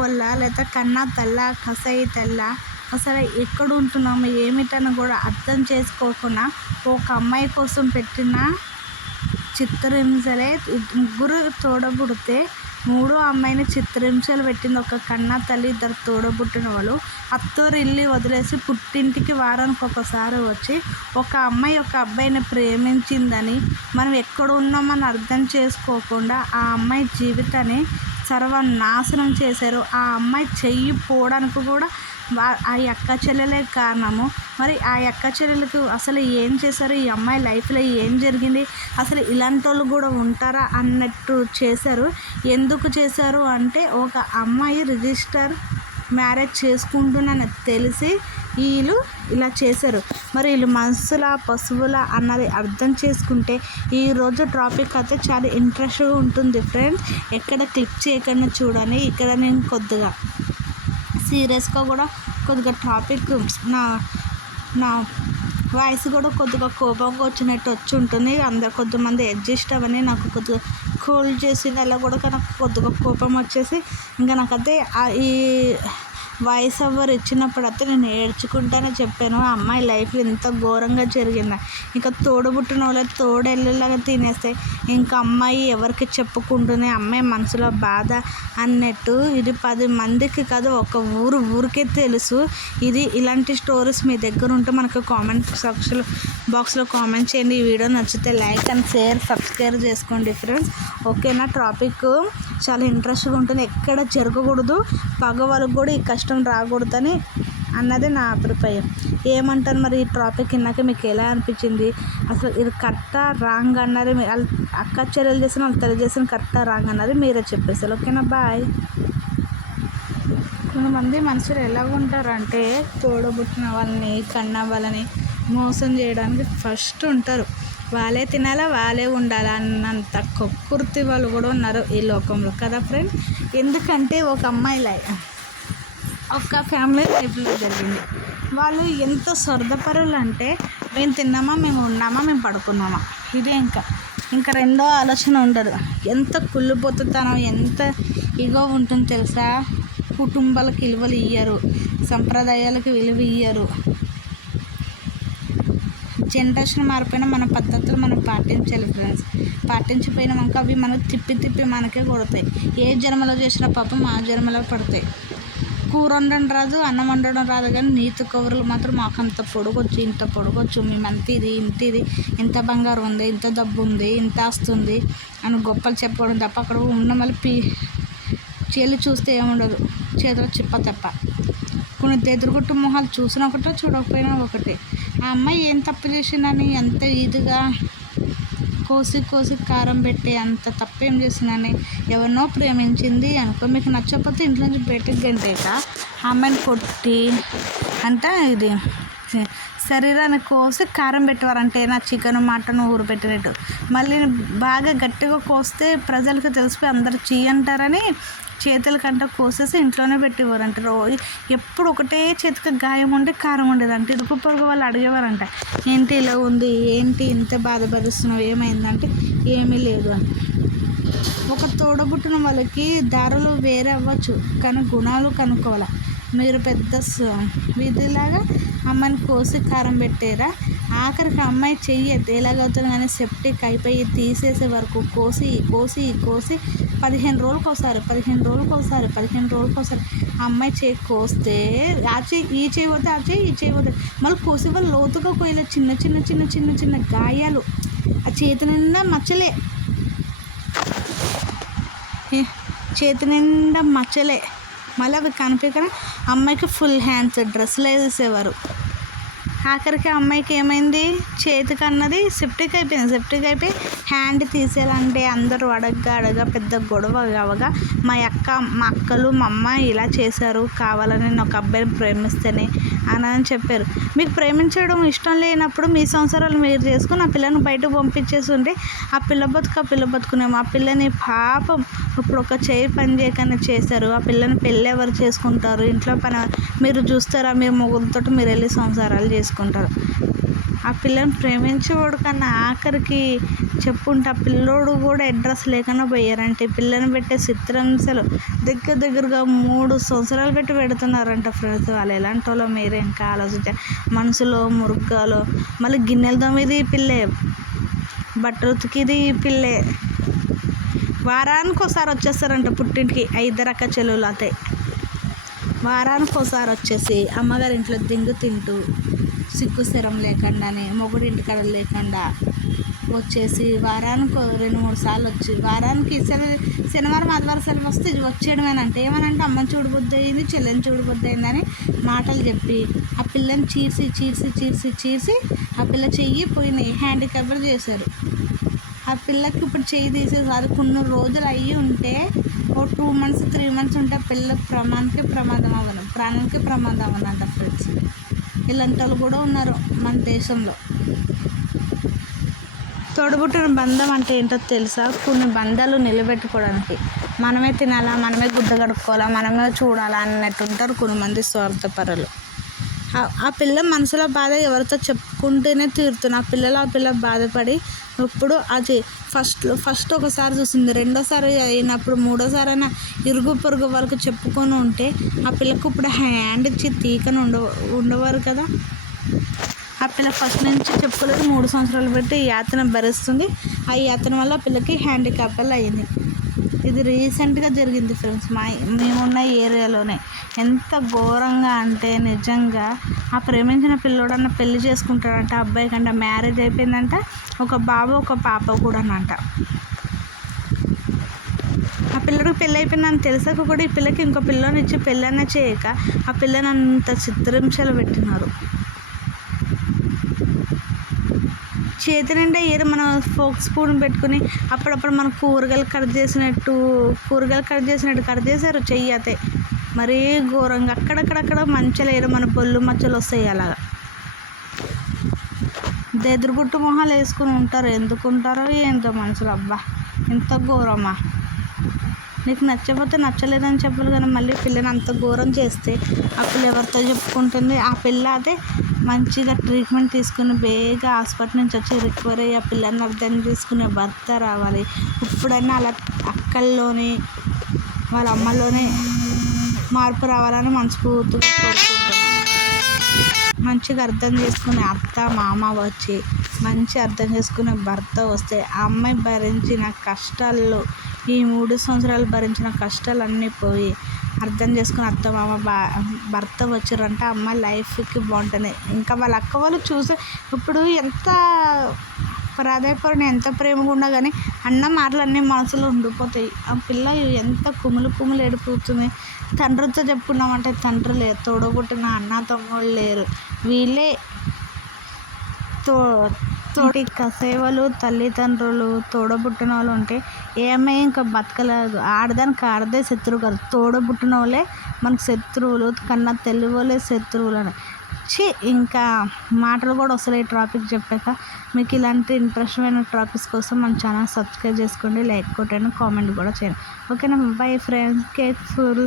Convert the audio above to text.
వల్ల లేదా కన్నా తల్ల కసాయి తల్ల అసలు ఎక్కడ ఉంటున్నాము ఏమిటని కూడా అర్థం చేసుకోకుండా ఒక అమ్మాయి కోసం పెట్టిన చిత్రహింసలే. ముగ్గురు తోడబుడితే మూడో అమ్మాయిని చిత్రహింసలు పెట్టింది ఒక కన్నా తల్లి. ఇద్దరు తోడబుట్టిన వాళ్ళు అత్తూరు ఇల్లు వదిలేసి పుట్టింటికి వారానికి ఒకసారి వచ్చి ఒక అమ్మాయి ఒక అబ్బాయిని ప్రేమించిందని మనం ఎక్కడ ఉన్నామని అర్థం చేసుకోకుండా ఆ అమ్మాయి జీవితాన్ని సర్వనాశనం చేశారు. ఆ అమ్మాయి చెయ్యి పోవడానికి కూడా ఆ అక్క చెల్లెలే కారణము. మరి ఆ అక్క చెల్లెలకు అసలు ఏం చేశారు, ఈ అమ్మాయి లైఫ్లో ఏం జరిగింది, అసలు ఇలాంటి వాళ్ళు కూడా ఉంటారా అన్నట్టు చేశారు. ఎందుకు చేశారు అంటే ఒక అమ్మాయి రిజిస్టర్ మ్యారేజ్ చేసుకుంటున్నాను తెలిసి వీళ్ళు ఇలా చేశారు. మరి వీళ్ళు మనుషుల పశువుల అన్నది అర్థం చేసుకుంటే ఈరోజు టాపిక్ అయితే చాలా ఇంట్రెస్ట్గా ఉంటుంది ఫ్రెండ్స్. ఎక్కడ క్లిక్ చేయకుండా చూడండి. ఇక్కడ నేను కొద్దిగా సీరియస్గా కూడా కొద్దిగా టాపిక్ నా వాయిస్ కూడా కొద్దిగా కోపంగా వచ్చినట్టు వచ్చి ఉంటుంది. కొంతమంది అడ్జస్ట్ అవని నాకు కొద్దిగా కోల్డ్ చేసింది అలా కూడా నాకు కొద్దిగా కోపం వచ్చేసి ఇంకా నాకైతే ఈ వాయిస్ ఓవర్ ఇచ్చినప్పుడు అయితే నేను ఏడ్చుకుంటానే చెప్పాను ఆ అమ్మాయి లైఫ్లో ఎంత ఘోరంగా జరిగిందా. ఇంకా తోడబుట్టిన వాళ్ళ తోడెళ్ళలాగా తినేస్తాయి. ఇంకా అమ్మాయి ఎవరికి చెప్పుకుంటుంది అమ్మాయి మనసులో బాధ అన్నట్టు. ఇది 10 మందికి కాదు ఒక ఊరికే తెలుసు. ఇది ఇలాంటి స్టోరీస్ మీ దగ్గర ఉంటే మనకు కామెంట్ బాక్స్లో కామెంట్ చేయండి. ఈ వీడియో నచ్చితే లైక్ అండ్ షేర్ సబ్స్క్రైబ్ చేసుకోండి ఫ్రెండ్స్. ఓకేనా. టాపిక్ చాలా ఇంట్రెస్ట్గా ఉంటుంది. ఎక్కడ జరగకూడదు, పగ వాళ్ళకు కూడా ఈ కష్టం రాకూడదని అన్నది నా అభిప్రాయం. ఏమంటారు మరి ఈ టాపిక్ విన్నాక మీకు ఎలా అనిపించింది, అసలు ఇది కరెక్టా రాంగ్ అన్నది అక్క చెల్లెలు చేసిన వాళ్ళు తల్లి చేసిన కరెక్టా రాంగ్ అన్నది మీరే చెప్పేస్తారు. ఓకేనా. బాయ్. కొంతమంది మనుషులు ఎలాగుంటారంటే తోడబుట్టిన వాళ్ళని కన్నా వాళ్ళని మోసం చేయడానికి ఫస్ట్ ఉంటారు. వాళ్ళే తినాలా వాళ్ళే ఉండాలా అన్నంత కక్కుర్తి వాళ్ళు కూడా ఉన్నారు ఈ లోకంలో కదా ఫ్రెండ్. ఎందుకంటే ఒక అమ్మాయి ఒక ఫ్యామిలీ లైఫ్లో జరిగింది. వాళ్ళు ఎంత స్వర్ధపరులు అంటే మేము తిన్నామా మేము ఉన్నామా మేము పడుకున్నామా ఇదే ఇంకా రెండో ఆలోచన ఉండదు. ఎంత కుళ్ళిపోతుంటానో ఎంత ఇగో ఉంటుంది తెలుసా. కుటుంబాలకు విలువలు ఇయ్యరు, సంప్రదాయాలకు విలువ ఇయ్యరు. జనరేషన్ మారిపోయినా మన పద్ధతులు మనం పాటించాలి ఫ్రెండ్స్. పాటించిపోయినాక అవి మనకు తిప్పి మనకే కొడతాయి. ఏ జన్మలో చేసిన పాపం ఆ జన్మలో పడతాయి. కూర వండడం రాదు, అన్నం వండడం రాదు, కానీ నీతి కవర్లు మాత్రం మాకు అంత పొడగొచ్చు ఇంత పొడగొచ్చు, మేము ఇంటిది ఇంత బంగారం ఉంది, ఇంత డబ్బు ఉంది, ఇంత వస్తుంది అని గొప్పలు చెప్పుకోవడం తప్ప అక్కడ ఉన్న మళ్ళీ చెల్లి చూస్తే ఏముండదు, చేతిలో చిప్ప తప్ప. కొన్ని ఎదురుగుట్టు మొహాలు చూసినా ఒకటే చూడకపోయినా ఒకటే. ఆ అమ్మాయి ఏం తప్పు చేసిందని ఎంత ఇదిగా కోసి కారం పెట్టి అంత తప్పేం చేసిందని ఎవరినో ప్రేమించింది అనుకో, మీకు నచ్చకపోతే ఇంట్లో నుంచి బయటకు గంటేక ఆ అమ్మాయిని కొట్టి అంటే ఇది శరీరాన్ని కోసి కారం పెట్టేవారంటే నా చికెన్ మటన్ ఊరు పెట్టినట్టు. మళ్ళీ బాగా గట్టిగా కోస్తే ప్రజలకు తెలిసిపోయి అందరు అంటారని చేతుల కంట కోసేసి ఇంట్లోనే పెట్టేవారంట. ఎప్పుడు ఒకటే చేతికి గాయం ఉండి కారం ఉండేదంటే ఇరుగు పొరుగు వాళ్ళు అడిగేవారంట ఏంటి ఇలా ఉంది, ఏంటి ఇంత బాధపరుస్తున్నావు, ఏమైందంటే ఏమీ లేదు అని. ఒక తోడబుట్టిన వాళ్ళకి దారులు వేరే అవ్వచ్చు కానీ గుణాలు కనుక్కోవాలి. మీరు పెద్ద విధిలాగా అమ్మాయిని కోసి కారం పెట్టారా, ఆఖరికి అమ్మాయి చెయ్యి ఎలాగవుతుంది కానీ సెప్టిక్ అయిపోయి తీసేసే వరకు కోసి 15 రోజులకోసారి ఆ అమ్మాయి చేయి కోస్తే ఆ చెయ్యి ఈ చేయి పోతే ఆ చెయ్యి ఈ చేయి పోతే మళ్ళీ కోసి వాళ్ళు లోతుగా కోయలే చిన్న గాయాలు. ఆ చేతి నిండా మచ్చలే మళ్ళీ అవి కనిపించగానే అమ్మాయికి ఫుల్ హ్యాండ్స్ డ్రెస్సులు వేసేసేవారు. ఆఖరికి అమ్మాయికి ఏమైంది, చేతికి అన్నది సెప్టిక్ అయిపోయి హ్యాండ్ తీసేయాలంటే అందరూ అడగగా పెద్ద గొడవ కావగా మా అక్కలు మా అమ్మ ఇలా చేశారు కావాలని నేను ఒక అబ్బాయిని ప్రేమిస్తేనే అని చెప్పారు. మీకు ప్రేమించడం ఇష్టం లేనప్పుడు మీ సంసారాలు మీరు చేసుకుని ఆ పిల్లని బయటకు పంపించేస్తుంటే ఆ పిల్ల బతుకునేమో. ఆ పిల్లని పాపం ఇప్పుడు ఒక చేయి పని చేయకుండా చేశారు. ఆ పిల్లని పెళ్ళి ఎవరు చేసుకుంటారు, ఇంట్లో పని మీరు చూస్తారా, మీరు మొగులతో మీరు వెళ్ళి సంసారాలు చేసుకుంటారు. ఆ పిల్లని ప్రేమించేవాడు కన్నా ఆఖరికి చెప్పుంటే ఆ పిల్లోడు కూడా అడ్రస్ లేకుండా పోయారంటే పిల్లని పెట్టే చిత్రహింసలు దగ్గరగా 3 సంవత్సరాలు పెట్టి పెడుతున్నారంట ఫ్రెండ్స్. వాళ్ళు ఎలాంటి వాళ్ళో మీరే ఇంకా ఆలోచించారు. మనసులో మురుగ్గాలో మళ్ళీ గిన్నెల తోమేది పిల్లే, బట్టలు ఉతికేది పిల్లే. వారానికి ఒకసారి వచ్చేస్తారంట పుట్టింటికి. 2 అక్క చెల్లెలు అతే వారానికి ఒకసారి వచ్చేసి అమ్మగారి ఇంట్లో దింగు తింటూ సిగ్గు శరం లేకుండానే మొగుడు ఇంటికాడ లేకుండా వచ్చేసి వారానికి 2-3 సార్లు వచ్చి వారానికి శనివారం ఆదివారం సెలవు వస్తే వచ్చేయడమేనంటే ఏమనంటే అమ్మని చూడబుద్ది అయింది, చెల్లెని చూడబుద్ది అయిందని మాటలు చెప్పి ఆ పిల్లని చీర్చి ఆ పిల్ల చెయ్యి పోయినాయి, హ్యాండిక్యాప్డ్ చేశారు. ఆ పిల్లకి ఇప్పుడు చెయ్యి తీసేసారు. కొన్ని రోజులు అయ్యి ఉంటే 2 months 3 months ఉంటే ఆ పిల్లకి ప్రాణానికి ప్రమాదం అవ్వనంట ఫ్రెండ్స్. ఇలాంటి వాళ్ళు కూడా ఉన్నారు మన దేశంలో. తోడబుట్టిన బంధం అంటే ఏంటో తెలుసా? కొన్ని బంధాలు నిలబెట్టుకోవడానికి మనమే తినాలా, మనమే గుడ్డ కడుక్కోవాలా, మనమే చూడాలా అన్నట్టు ఉంటారు కొంతమంది స్వార్థపరులు. ఆ పిల్ల మనసులో బాధ ఎవరితో చెప్పుకుంటేనే తీరుతుంది. ఆ పిల్ల బాధపడి ఇప్పుడు అది ఫస్ట్ ఒకసారి చూసింది, రెండోసారి అయినప్పుడు మూడోసారి అయినా ఇరుగు పొరుగు వాళ్ళకి చెప్పుకొని ఉంటే ఆ పిల్లకు ఇప్పుడు హ్యాండ్ ఇచ్చి తీకని ఉండవారు కదా. ఆ పిల్ల ఫస్ట్ నుంచి చెప్పుకోలేదు, 3 సంవత్సరాలు పెట్టి యాతన భరిస్తుంది. ఆ యాతన వల్ల ఆ పిల్లకి హ్యాండిక్యాప్డ్ అయింది. ఇది రీసెంట్గా జరిగింది ఫ్రెండ్స్. మేమున్న ఏరియాలోనే. ఎంత ఘోరంగా అంటే నిజంగా ఆ ప్రేమించిన పిల్లోడన్న పెళ్లి చేసుకుంటాడంట ఆ అబ్బాయి కంట. మ్యారేజ్ అయిపోయిందంట, ఒక బాబు ఒక పాప కూడానంట. ఆ పిల్లడికి పెళ్ళి అయిపోయిందని తెలిసాక కూడా ఈ పిల్లకి ఇంకో పిల్లని ఇచ్చి పెళ్ళన్న చేయక ఆ పిల్లని అంత చిత్రహింసలు పెట్టినారు. చేతి నిండా మనం ఫోక్ స్పూన్ పెట్టుకుని అప్పుడప్పుడు మనం కూరగాయలు కట్ చేసినట్టు కట్ చేశారు చెయ్యి అయితే. మరీ ఘోరంగా అక్కడక్కడ మంచిగా మన బొల్లు మచ్చలు వస్తాయి. అలాగా ఎదురుగుట్టు మొహాలు వేసుకుని ఉంటారు. ఎందుకుంటారో ఏంటో మనుషులు. అబ్బా ఇంత ఘోరమా! నీకు నచ్చకపోతే నచ్చలేదని చెప్పాలి కానీ మళ్ళీ పిల్లని అంత ఘోరం చేస్తే ఆ పిల్ల ఎవరితో చెప్పుకుంటుంది? ఆ పిల్ల అదే మంచిగా ట్రీట్మెంట్ తీసుకుని బేగా హాస్పిటల్ నుంచి వచ్చి రికవర్ అయ్యి ఆ పిల్లని అర్థం చేసుకునే భర్త రావాలి. ఇప్పుడైనా అలా అక్కల్లోని వాళ్ళ అమ్మలోనే మార్పు రావాలని మనస్ఫూర్తిగా కోరుకుంటున్నాను. మంచిగా అర్థం చేసుకునే అత్త మామ వచ్చి మంచి అర్థం చేసుకునే భర్త వస్తే ఆ అమ్మాయి భరించిన కష్టాల్లో ఈ 3 సంవత్సరాలు భరించిన కష్టాలన్నీ పోయి అర్థం చేసుకుని అత్త మామ భర్త వచ్చారంటే అమ్మాయి లైఫ్కి బాగుంటుంది. ఇంకా వాళ్ళ అక్క వాళ్ళు చూసే ఇప్పుడు ఎంత ప్రాధాయపడిన ఎంత ప్రేమగా ఉన్నా కానీ అన్న మాటలు అన్నీ మనసులో ఉండిపోతాయి. ఆ పిల్ల ఎంత కుములు ఏడిపోతుంది. తండ్రితో చెప్పుకున్నామంటే తండ్రి లేరు, తోడబుట్టిన అన్న తమ్ముళ్ళు లేరు. వీళ్ళే తోటి కసేవలు తల్లిదండ్రులు తోడబుట్టిన వాళ్ళు ఉంటే ఏ అమ్మాయి ఇంకా బతకలేదు. ఆడదానికి ఆడదే శత్రువు కాదు, తోడబుట్టిన వాళ్ళే మనకు శత్రువులు, కన్నా తెలివి వాళ్ళే శత్రువులు అని ఇంకా మాటలు కూడా వస్తాయి. ఈ టాపిక్ చెప్పాక మీకు ఇలాంటి ఇంట్రెస్టింగ్ టాపిక్స్ కోసం మన ఛానల్ సబ్స్క్రైబ్ చేసుకోండి, లైక్ కొట్టండి, కామెంట్ కూడా చేయండి. ఓకేనా? Bye friends, careful.